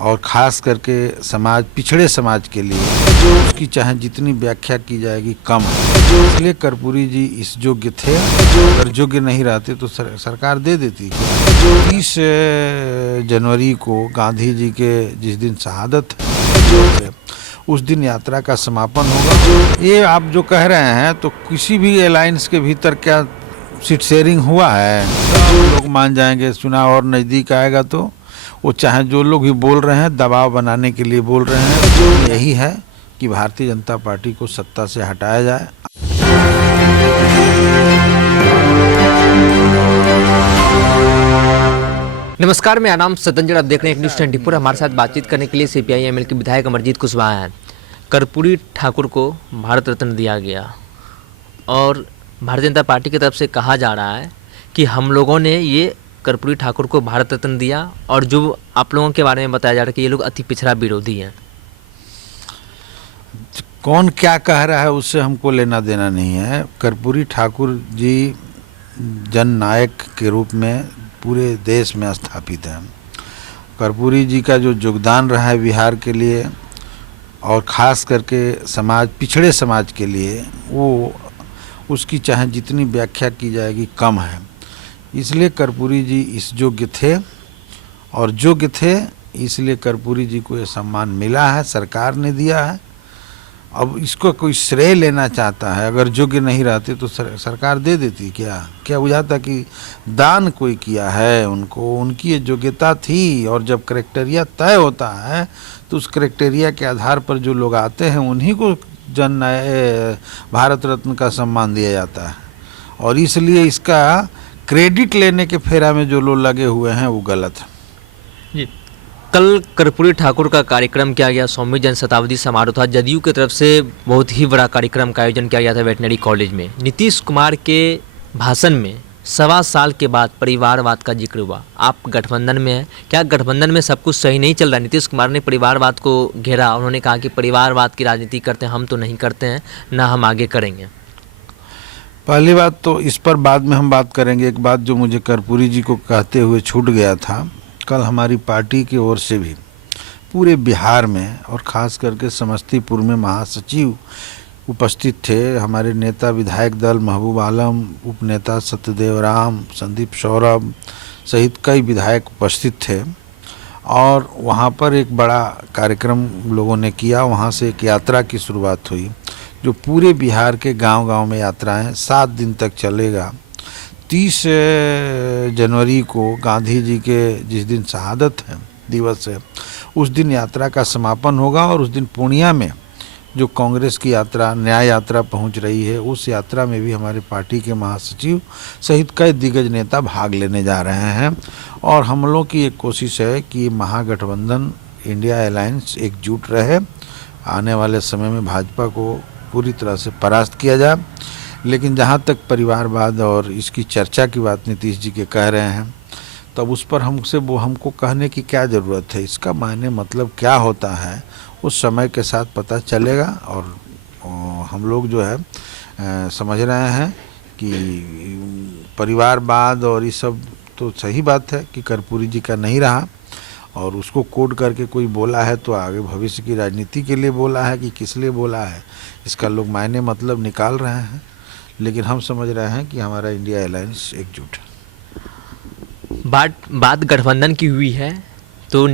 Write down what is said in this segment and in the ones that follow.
और ख़ास करके समाज, पिछड़े समाज के लिए जो उसकी चाहे जितनी व्याख्या की जाएगी कम है। जो इसलिए कर्पूरी जी इस योग्य थे, जो अगर योग्य नहीं रहते तो सरकार दे देती। जो 30 जनवरी को गांधी जी के जिस दिन शहादत है उस दिन यात्रा का समापन होगा। ये आप जो कह रहे हैं तो किसी भी अलायंस के भीतर क्या सीट शेयरिंग हुआ है? तो लोग मान जाएंगे, चुनाव और नज़दीक आएगा तो वो चाहे जो लोग भी बोल रहे हैं दबाव बनाने के लिए बोल रहे हैं। जो यही है कि भारतीय जनता पार्टी को सत्ता से हटाया जाए। नमस्कार, मेरा नाम सतंजन, आप देख रहे हैं एक न्यूज़ 24। हमारे साथ बातचीत करने के लिए CPI-ML के विधायक अमरजीत कुशवाहा हैं। कर्पूरी ठाकुर को भारत रत्न दिया गया और भारतीय जनता पार्टी की तरफ से कहा जा रहा है कि हम लोगों ने ये कर्पूरी ठाकुर को भारत रत्न दिया, और जो आप लोगों के बारे में बताया जा रहा है कि ये लोग अति पिछड़ा विरोधी हैं। कौन क्या कह रहा है उससे हमको लेना देना नहीं है। कर्पूरी ठाकुर जी जननायक के रूप में पूरे देश में स्थापित हैं। कर्पूरी जी का जो योगदान रहा है बिहार के लिए और ख़ास करके समाज, पिछड़े समाज के लिए, वो उसकी चाहे जितनी व्याख्या की जाएगी कम है। इसलिए कर्पूरी जी इस योग्य थे और योग्य थे, इसलिए कर्पूरी जी को ये सम्मान मिला है, सरकार ने दिया है। अब इसको कोई श्रेय लेना चाहता है, अगर योग्य नहीं रहते तो सरकार दे देती। क्या बुझाता कि दान कोई किया है उनको? उनकी ये योग्यता थी, और जब क्राइटेरिया तय होता है तो उस क्राइटेरिया के आधार पर जो लोग आते हैं उन्हीं को भारत रत्न का सम्मान दिया जाता है। और इसलिए इसका क्रेडिट लेने के फेरा में जो लोग लगे हुए हैं वो गलत है जी। कल कर्पूरी ठाकुर का कार्यक्रम किया गया, 100वीं जन शताब्दी समारोह था। जदयू की तरफ से बहुत ही बड़ा कार्यक्रम का आयोजन किया गया था वेटनरी कॉलेज में। नीतीश कुमार के भाषण में 1.25 साल के बाद परिवारवाद का जिक्र हुआ। आप गठबंधन में हैं, क्या गठबंधन में सब कुछ सही नहीं चल रहा? नीतीश कुमार ने परिवारवाद को घेरा, उन्होंने कहा कि परिवारवाद की राजनीति करते हैं हम, तो नहीं करते हैं, ना हम आगे करेंगे। पहली बात तो इस पर बाद में हम बात करेंगे। एक बात जो मुझे कर्पूरी जी को कहते हुए छूट गया था, कल हमारी पार्टी की ओर से भी पूरे बिहार में और ख़ास करके समस्तीपुर में महासचिव उपस्थित थे। हमारे नेता विधायक दल महबूब आलम, उपनेता सत्यदेव राम, संदीप सौरभ सहित कई विधायक उपस्थित थे और वहाँ पर एक बड़ा कार्यक्रम लोगों ने किया। वहाँ से एक यात्रा की शुरुआत हुई जो पूरे बिहार के गांव-गांव में यात्राएं 7 दिन तक चलेगा। 30 जनवरी को गांधी जी के जिस दिन शहादत है दिवस है उस दिन यात्रा का समापन होगा, और उस दिन पूर्णिया में जो कांग्रेस की यात्रा, न्याय यात्रा पहुंच रही है, उस यात्रा में भी हमारे पार्टी के महासचिव सहित कई दिग्गज नेता भाग लेने जा रहे हैं। और हम लोग की एक कोशिश है कि महागठबंधन इंडिया अलायंस एकजुट रहे, आने वाले समय में भाजपा को पूरी तरह से परास्त किया जाए। लेकिन जहाँ तक परिवारवाद और इसकी चर्चा की बात नीतीश जी के कह रहे हैं, तब उस पर हमको कहने की क्या ज़रूरत है? इसका मायने मतलब क्या होता है उस समय के साथ पता चलेगा। और हम लोग जो है समझ रहे हैं कि परिवारवाद और ये सब तो सही बात है कि कर्पूरी जी का नहीं रहा, और उसको कोड करके कोई बोला है तो आगे भविष्य की राजनीति के लिए बोला है कि किस लिए बोला है, इसका लोग मायने मतलब निकाल रहे हैं। लेकिन हम समझ रहे हैं कि हमारा इंडिया अलायंस एकजुट है। बात गठबंधन की हुई है तो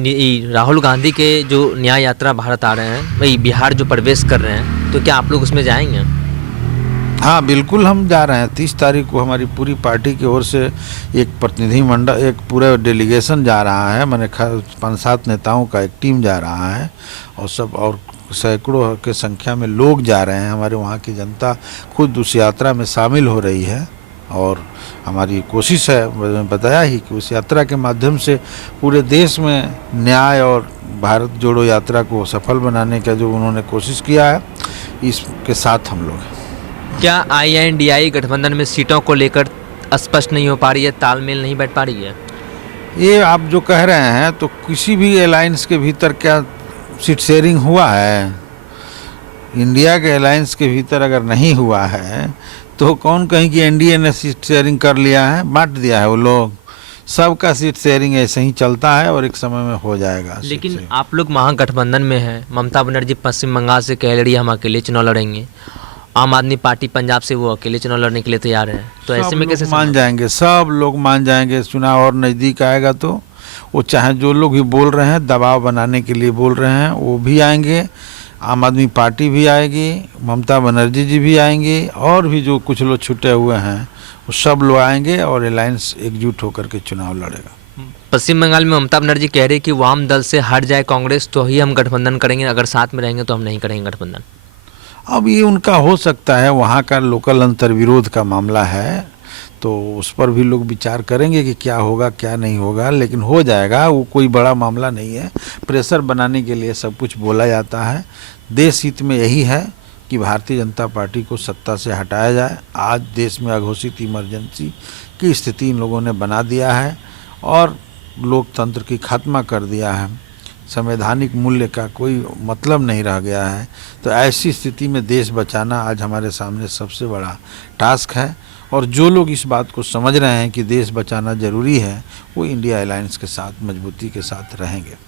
राहुल गांधी के जो न्याय यात्रा भारत आ रहे हैं, भाई बिहार जो प्रवेश कर रहे हैं, तो क्या आप लोग उसमें जाएंगे? हाँ बिल्कुल, हम जा रहे हैं। 30 तारीख को हमारी पूरी पार्टी की ओर से एक प्रतिनिधिमंडल, एक पूरा डेलीगेशन जा रहा है। मैंने 5-7 नेताओं का एक टीम जा रहा है, और सैकड़ों के संख्या में लोग जा रहे हैं। हमारे वहाँ की जनता खुद उस यात्रा में शामिल हो रही है, और हमारी कोशिश है, मैंने बताया ही, कि उस यात्रा के माध्यम से पूरे देश में न्याय और भारत जोड़ो यात्रा को सफल बनाने का जो उन्होंने कोशिश किया है, इसके साथ हम लोग हैं। क्या INDI गठबंधन में सीटों को लेकर स्पष्ट नहीं हो पा रही है, तालमेल नहीं बैठ पा रही है? ये आप जो कह रहे हैं तो किसी भी अलायंस के भीतर क्या सीट शेयरिंग हुआ है? इंडिया के अलायंस के भीतर अगर नहीं हुआ है तो कौन कहीं कि NDA ने सीट शेयरिंग कर लिया है, बांट दिया है वो लोग। सबका सीट शेयरिंग ऐसे ही चलता है और एक समय में हो जाएगा सीट लेकिन शेयरिंग। आप लोग महागठबंधन में हैं, ममता बनर्जी पश्चिम बंगाल से कह रही है हम अकेले चुनाव लड़ेंगे, आम आदमी पार्टी पंजाब से वो अकेले चुनाव लड़ने के लिए तैयार है, तो सब ऐसे में लोग कैसे मान जाएंगे, सब लोग मान जाएंगे। चुनाव और नज़दीक आएगा तो वो चाहे जो लोग भी बोल रहे हैं दबाव बनाने के लिए बोल रहे हैं वो भी आएंगे, आम आदमी पार्टी भी आएगी, ममता बनर्जी जी भी आएंगी, और भी जो कुछ लोग छुटे हुए हैं वो सब लोग आएंगे और अलायंस एकजुट होकर के चुनाव लड़ेगा। पश्चिम बंगाल में ममता बनर्जी कह रही कि वाम दल से हट जाए कांग्रेस तो ही हम गठबंधन करेंगे, अगर साथ में रहेंगे तो हम नहीं करेंगे गठबंधन। अब ये उनका हो सकता है, वहाँ का लोकल अंतर्विरोध का मामला है, तो उस पर भी लोग विचार करेंगे कि क्या होगा क्या नहीं होगा, लेकिन हो जाएगा, वो कोई बड़ा मामला नहीं है। प्रेशर बनाने के लिए सब कुछ बोला जाता है। देश हित में यही है कि भारतीय जनता पार्टी को सत्ता से हटाया जाए। आज देश में अघोषित इमरजेंसी की स्थिति इन लोगों ने बना दिया है और लोकतंत्र की खात्मा कर दिया है, संवैधानिक मूल्य का कोई मतलब नहीं रह गया है। तो ऐसी स्थिति में देश बचाना आज हमारे सामने सबसे बड़ा टास्क है, और जो लोग इस बात को समझ रहे हैं कि देश बचाना ज़रूरी है वो इंडिया अलायंस के साथ मजबूती के साथ रहेंगे।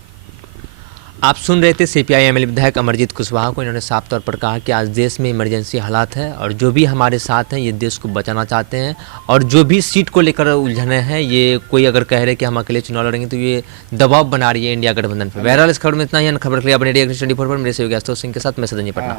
आप सुन रहे थे सीपीआई एमएलए विधायक अमरजीत कुशवाहा को। इन्होंने साफ तौर पर कहा कि आज देश में इमरजेंसी हालात है और जो भी हमारे साथ हैं ये देश को बचाना चाहते हैं, और जो भी सीट को लेकर उलझने हैं, ये कोई अगर कह रहे कि हम अकेले चुनाव लड़ेंगे तो ये दबाव बना रही है इंडिया गठबंधन पर। बहरहाल इस खबर में इतना ही। खबर के लिए अपने 24 पर मेरे से योगेश सिंह के साथ मैं सदन पटना।